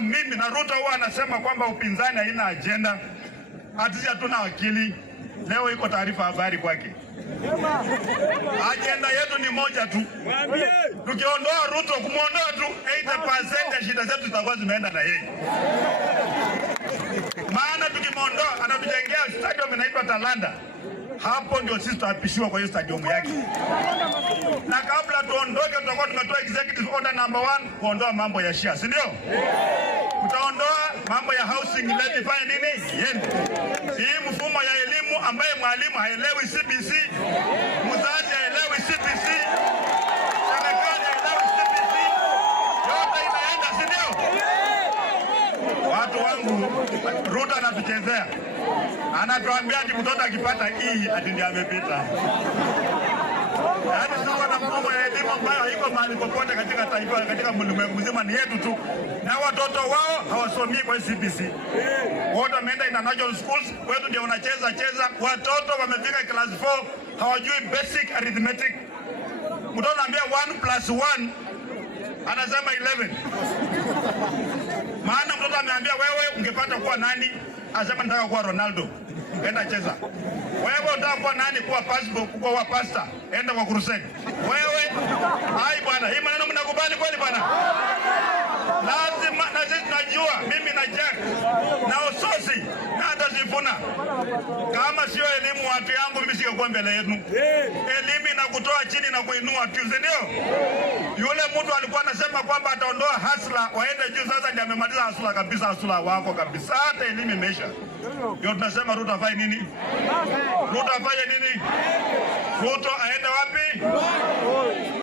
mimi na Ruto huwa anasema kwamba upinzani haina agenda, ati hatuna akili. Leo iko taarifa habari kwake. Agenda yetu ni moja tu. Tukiondoa Ruto, kumuondoa tu 80% ya shida zetu zitakuwa zimeenda na yeye. Maana tukimuondoa anatujengea stadium inaitwa Talanta. Hapo ndio sisi tutapishiwa kwa hiyo stadium yake. Na kabla tuondoke tutakuwa tumetoa executive order number 1 kuondoa mambo ya SHA, si ndio? Tutaondoa mambo ya housing levy, fanya nini? Yeni. Hii mfumo ya elimu ambaye mwalimu haelewi CBC, mzazi haelewi CBC, serikali haelewi CBC, yote inaenda, si ndio? Watu wangu, Ruto anatuchezea. Anatuambia ati mtoto akipata hii ati ndiye amepita. Yaani sio na mfumo ya elimu ambayo haiko mahali popote katika taifa, katika ulimwengu mzima, ni yetu tu. Na watoto wao hawasomii kwa CBC. Wote wameenda international schools, kwetu ndio wanacheza. Watoto wamefika class 4 hawajui basic arithmetic. Mtoto anaambia 1+1 anasema 11. Maana mtoto ameambia wewe ungepata kuwa nani? Anasema nataka kuwa Ronaldo. Enda cheza. Wewe unataka kuwa nani? Kuwa kuwa pastor. Enda kwa crusade. Wewe hai bwana, hii maneno mnakubali kweli bwana? Lazima na sisi tunajua, mimi na Jack na Ososi na hata Sifuna, kama sio elimu watu yangu mimi singekuwa mbele yenu. Elimu inakutoa chini na kuinua tu, ndio? Yule mtu alikuwa anasema kwamba ataondoa hasla waende juu, sasa ndiye amemaliza hasla kabisa, hasla wako kabisa, hata elimu imeisha. Ndio tunasema Ruto afanye nini? Ruto afanye nini? Ruto aende wapi?